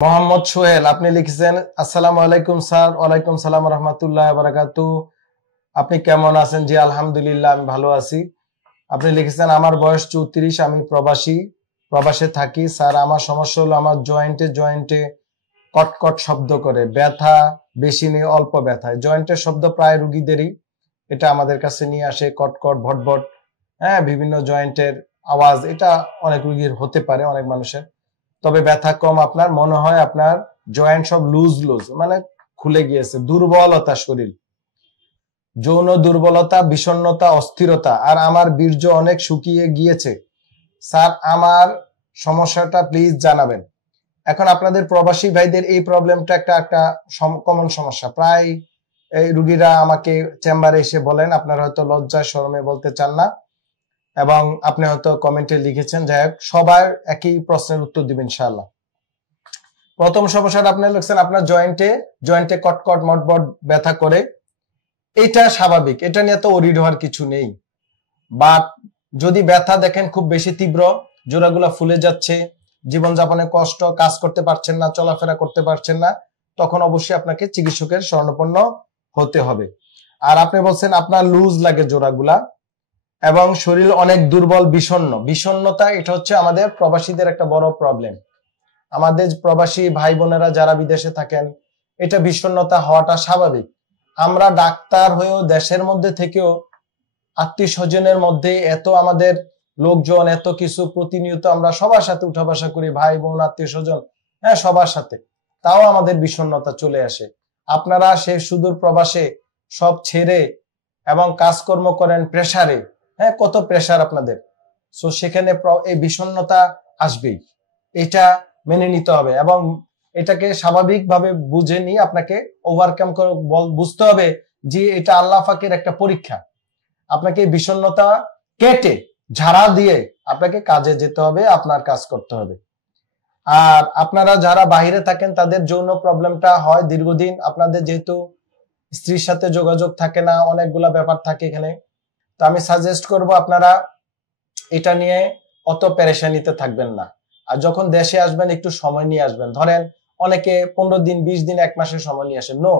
মোহাম্মদ সোহেল আপনি লিখেছেন, আসসালামু আলাইকুম স্যার। ওয়ালাইকুম সালাম রহমতুল্লাহ বারাকাতু। আপনি কেমন আছেন? জি আলহামদুলিল্লাহ, আমি ভালো আছি। আপনি লিখেছেন, আমার বয়স 34, আমি প্রবাসে থাকি স্যার। আমার সমস্যা হলো আমার জয়েন্টে কটকট শব্দ করে, ব্যথা বেশি নেই, অল্প ব্যথায়। জয়েন্টের শব্দ প্রায় রুগীদেরই এটা আমাদের কাছে নিয়ে আসে, কটকট ভটভট, হ্যাঁ, বিভিন্ন জয়েন্টের আওয়াজ। এটা অনেক রুগীর হতে পারে, অনেক মানুষের। তবে ব্যথা কম। আপনার মনে হয় আপনার জয়েন্ট সব লুজ মানে খুলে গিয়েছে, দুর্বলতা, শরীর যৌন দুর্বলতা, বিষণ্ণতা, অস্থিরতা, আর আমার বীর্য অনেক শুকিয়ে গিয়েছে স্যার। আমার সমস্যাটা প্লিজ জানাবেন। এখন আপনাদের প্রবাসী ভাইদের এই প্রবলেমটা একটা কমন সমস্যা। প্রায় এই রুগীরা আমাকে চেম্বারে এসে বলেন, আপনারা হয়তো লজ্জা শরমে বলতে চান না, এবং আপনি হয়তো কমেন্টে লিখেছেন। যাই হোক, সবার একই প্রশ্নের উত্তর দিবেন ইনশাআল্লাহ। প্রথম সমস্যাটা আপনি লিখছেন, আপনার জয়েন্টে কটকট মটবট ব্যথা করে। এটা স্বাভাবিক, এটা নিয়ে তো ওরিড হওয়ার কিছু নেই। বাট যদি ব্যথা দেখেন খুব বেশি তীব্র, জোড়াগুলা ফুলে যাচ্ছে, জীবনযাপনে কষ্ট, কাজ করতে পারছেন না, চলাফেরা করতে পারছেন না, তখন অবশ্যই আপনাকে চিকিৎসকের শরণাপন্ন হতে হবে। আর আপনি বলছেন আপনার লুজ লাগে জোড়াগুলা এবং শরীর অনেক দুর্বল, বিষণ্ণতা। এটা হচ্ছে আমাদের প্রবাসীদের একটা বড় প্রবলেম। আমাদের প্রবাসী ভাই বোনেরা যারা বিদেশে থাকেন, এটা বিষণ্ণতা হওয়াটা স্বাভাবিক। আমরা ডাক্তার হয়েও, দেশের মধ্যে থেকেও, আত্মীয় স্বজনের মধ্যে এত আমাদের লোকজন, এত কিছু, প্রতিনিয়ত আমরা সবার সাথে উঠা বসা করি, ভাই বোন, আত্মীয় স্বজন, হ্যাঁ, সবার সাথে। তাও আমাদের বিষণ্ণতা চলে আসে। আপনারা সেই সুদূর প্রবাসে সব ছেড়ে এবং কাজকর্ম করেন প্রেসারে, হ্যাঁ, কত প্রেসার আপনাদের। সো সেখানে এই বিষণ্ণতা আসবেই, এটা মেনে নিতে হবে এবং এটাকে স্বাভাবিকভাবে বুঝে নিয়ে আপনাকে ওভারকাম করে বুঝতে হবে যে এটা আল্লাহ পাকের একটা পরীক্ষা। আপনাকে বিষণ্ণতা কেটে ঝাড়া দিয়ে আপনাকে কাজে যেতে হবে, আপনার কাজ করতে হবে। আর আপনারা যারা বাইরে থাকেন তাদের যৌন প্রবলেমটা হয় দীর্ঘদিন। আপনাদের যেহেতু স্ত্রীর সাথে যোগাযোগ থাকে না, অনেকগুলা ব্যাপার থাকে এখানে, তো আমি সাজেস্ট করব আপনারা এটা নিয়ে অত পেরেশানিতে থাকবেন না। আর যখন দেশে আসবেন একটু সময় নিয়ে আসবেন। ধরেন অনেকে 15 দিন, 20 দিন, 1 মাসের সময় নিয়ে আসেন। নো,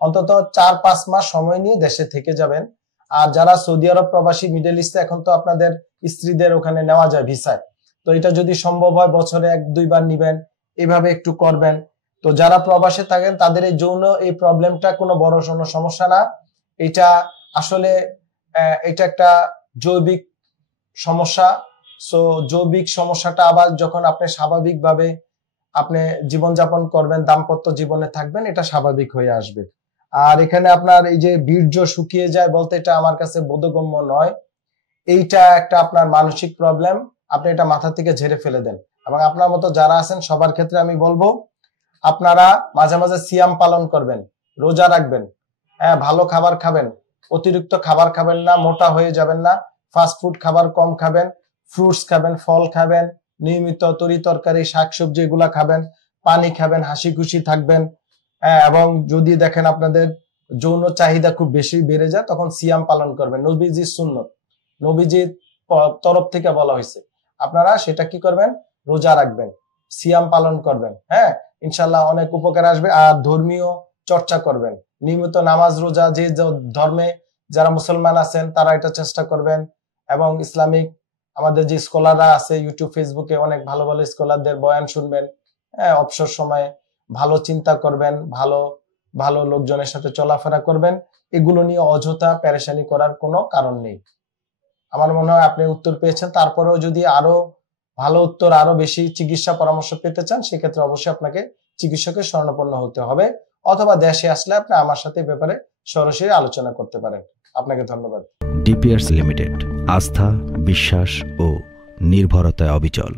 অন্তত 4-5 মাস সময় নিয়ে দেশে থেকে যাবেন। আর যারা সৌদি আরব প্রবাসী, মিডল ইস্টে এখন তো আপনাদের স্ত্রীদের ওখানে নেওয়া যায় ভিসায়, তো এটা যদি সম্ভব হয় বছরে 1-2 বার নিবেন, এভাবে একটু করবেন। তো যারা প্রবাসে থাকেন তাদের এই যৌন এই প্রবলেমটা কোনো বড় সমস্যা না। এটা আসলে এটা একটা জৈবিক সমস্যা। সো জৈবিক সমস্যাটা আবার যখন আপনি স্বাভাবিকভাবে আপনি জীবনযাপন করবেন, দাম্পত্য জীবনে থাকবেন, এটা স্বাভাবিক হয়ে আসবে। আর এখানে আপনার এই যে বীর্য শুকিয়ে যায় বলতে, এটা আমার কাছে বোধগম্য নয়। এইটা একটা আপনার মানসিক প্রবলেম, আপনি এটা মাথা থেকে ঝেড়ে ফেলে দেন। এবং আপনার মতো যারা আছেন সবার ক্ষেত্রে আমি বলবো, আপনারা মাঝে মাঝে সিয়াম পালন করবেন, রোজা রাখবেন, হ্যাঁ, ভালো খাবার খাবেন, অতিরিক্ত খাবার খাবেন না, মোটা হয়ে যাবেন না, ফাস্ট ফুড খাবার কম খাবেন, ফ্রুটস খাবেন, ফল খাবেন, নিয়মিত তরি তরকারি, শাকসবজি এগুলা খাবেন, পানি খাবেন, হাসি খুশি থাকবেন। এবং যদি দেখেন আপনাদের যৌন চাহিদা খুব বেশি বেড়ে যায়, তখন সিয়াম পালন করবেন। নবীজির সুন্নত, নবীজির তরফ থেকে বলা হয়েছে, আপনারা সেটা কি করবেন, রোজা রাখবেন, সিয়াম পালন করবেন, হ্যাঁ, ইনশাল্লাহ অনেক উপকার আসবে। আর ধর্মীয় চর্চা করবেন, নিয়মিত নামাজ রোজা, যে ধর্মে যারা মুসলমান আছেন তারা এটা চেষ্টা করবেন। এবং ইসলামিক আমাদের যে স্কলাররা আছে ইউটিউব, ফেসবুকে অনেক ভালো ভালো স্কলারদের বয়ান শুনবেন, হ্যাঁ, অবসর সময়ে ভালো চিন্তা করবেন, ভালো ভালো লোকজনের সাথে চলাফেরা করবেন। এগুলো নিয়ে অযথা পেরেশানি করার কোনো কারণ নেই। আমার মনে হয় আপনি উত্তর পেয়েছেন। তারপরেও যদি আরো ভালো উত্তর, আরো বেশি চিকিৎসা পরামর্শ পেতে চান, সেক্ষেত্রে অবশ্যই আপনাকে চিকিৎসকের শরণাপন্ন হতে হবে, অথবা দেশে আসলে আপনি আমার সাথে ব্যাপারে সরাসরি আলোচনা করতে পারেন। আপনাকে ধন্যবাদ। ডিপিআরস লিমিটেড, আস্থা, বিশ্বাস ও নির্ভরতায় অবিচল।